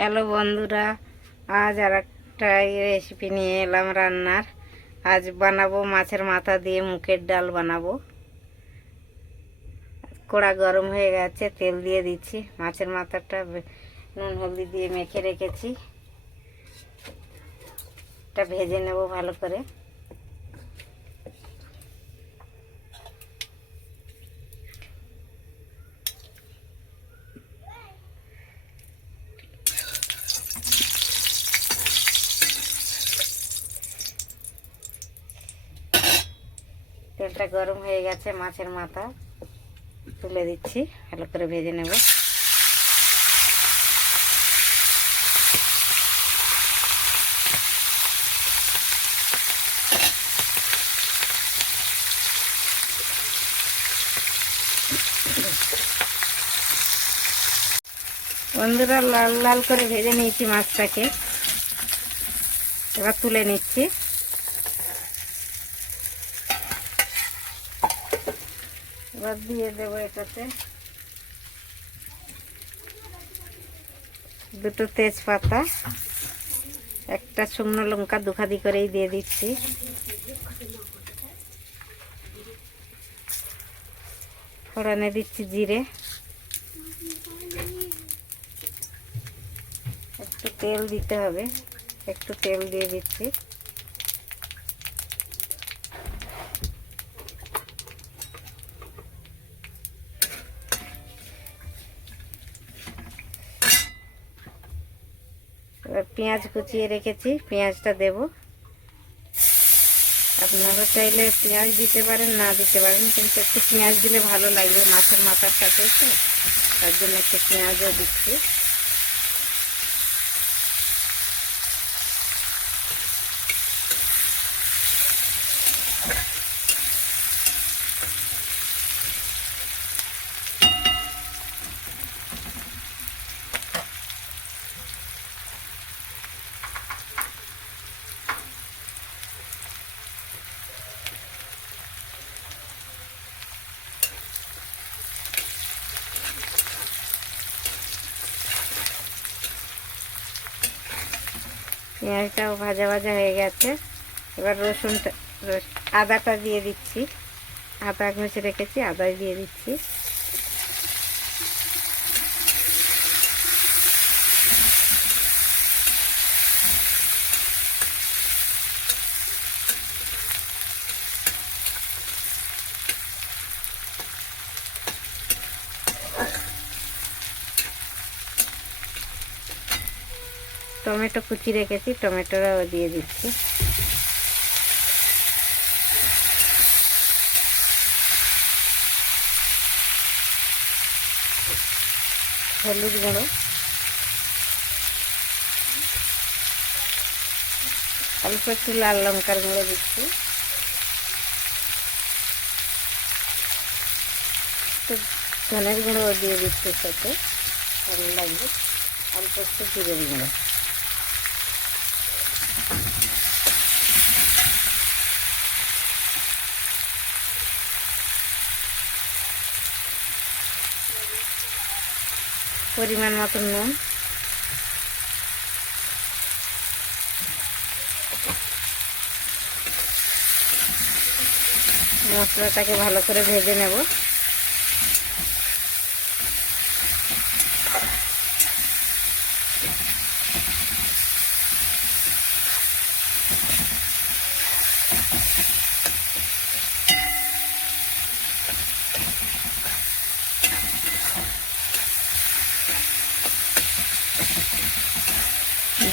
Hello বন্ধুরা, আজ আর একটা রেসিপি নিয়ে এলাম রান্নার। আজ বানাবো মাছের মাথা দিয়ে মুগের ডাল বানাবো। কড়া গরম হয়ে গেছে, তেল দিয়ে দিচ্ছি। মাছের মাথাটা নুন হলদি দিয়ে মেখে রেখেছি, এটা ভেজে নেব ভালো করে। তেলটা গরম হয়ে গেছে, মাছের মাথা তুলে দিচ্ছি, ভালো করে ভেজে নেব। বন্ধুরা, লাল লাল করে ভেজে নিয়েছি মাছটাকে, এবার তুলে নিচ্ছি। এবার দিয়ে দেবো এটাতে দুটো তেজপাতা, একটা শুকনো লঙ্কা দুখাদি করেই দিয়ে দিচ্ছি। ফোড়নে দিচ্ছি জিরে, একটু তেল দিতে হবে, একটু তেল দিয়ে দিচ্ছি। এবার পেঁয়াজ কুচিয়ে রেখেছি, পেঁয়াজটা দেব। আপনারা চাইলে পেঁয়াজ দিতে পারেন, না দিতে পারেন, কিন্তু একটু পেঁয়াজ দিলে ভালো লাগবে মাছের মাথার সাথে, তো তার জন্য একটু পেঁয়াজও দিচ্ছি। পেঁয়াজটাও ভাজা ভাজা হয়ে গেছে। এবার রসুনটা আদাটা দিয়ে দিচ্ছি, আদা ঘষে রেখেছি, আদা দিয়ে দিচ্ছি। টমেটো কুচি রেখেছি, টমেটোটাও দিয়ে দিচ্ছি। হলুদ গুঁড়ো, অল্প একটু লাল লঙ্কার গুঁড়ো দিচ্ছি, একটু ধনের গুঁড়ো দিয়ে দিচ্ছি, সাথে ভালো লাগবে। অল্প একটু জিরের গুঁড়ো। পরিমাণ মতো নুন। মশলাটাকে ভালো করে ভেজে নেব।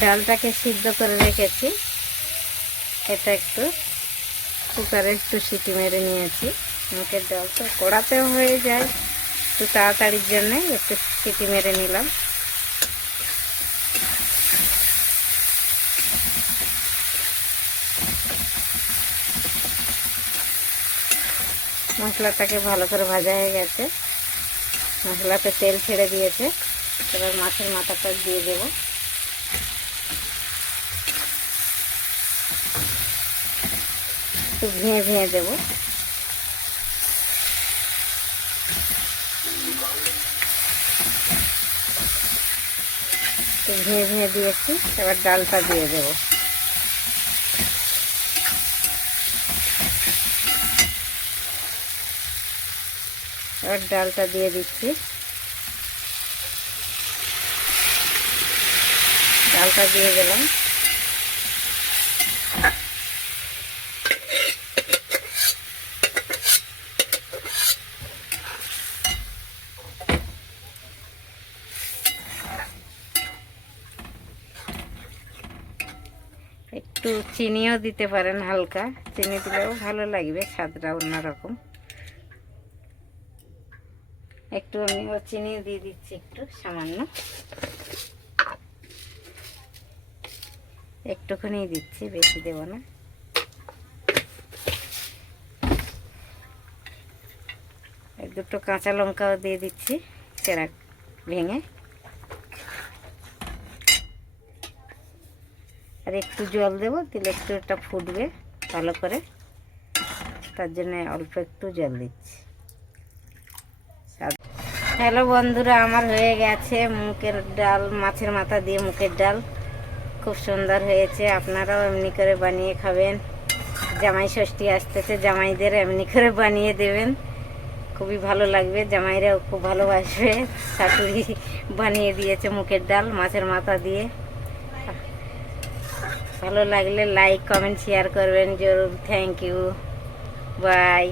ডালটাকে সিদ্ধ করে রেখেছি, এটা একটু কুকারে একটু সিটি মেরে নিয়েছি। মুগের ডাল তো কড়াতেও হয়ে যায়, একটু তাড়াতাড়ির জন্য একটু সিটি মেরে নিলাম। মশলাটাকে ভালো করে ভাজা হয়ে গেছে, মশলাতে তেল ছেড়ে দিয়েছে। এবার মাছের মাথাটা দিয়ে দেব। একটু ভেঙে ভেঙে দেবো। একটু ভেঙে ভেঙে দিয়েছি। এবার ডালটা দিয়ে দেবো। এবার ডালটা দিয়ে দিচ্ছি। ডালটা দিয়ে দিলাম। একটু চিনিও দিতে পারেন, হালকা চিনি দিলেও ভালো লাগবে, স্বাদটা অন্যরকম। একটু আমি চিনি দিয়ে দিচ্ছি, একটু সামান্য, একটুখানি দিচ্ছি, বেশি দেব না। দুটো কাঁচা লঙ্কাও দিয়ে দিচ্ছি চেরা ভেঙে। আর একটু জল দেবো, দিলে একটু এটা ফুটবে ভালো করে, তার জন্য অল্প একটু জল দিচ্ছি। হ্যালো বন্ধুরা, আমার হয়ে গেছে মুগের ডাল, মাছের মাথা দিয়ে মুগের ডাল। খুব সুন্দর হয়েছে। আপনারাও এমনি করে বানিয়ে খাবেন। জামাই ষষ্ঠী আসতেছে, জামাইদের এমনি করে বানিয়ে দেবেন, খুবই ভালো লাগবে। জামাইরাও খুব ভালোবাসবে। শাশুড়ি বানিয়ে দিয়েছে মুগের ডাল মাছের মাথা দিয়ে। ভালো লাগলে লাইক কমেন্ট শেয়ার করবেন জরুর। Thank you, by.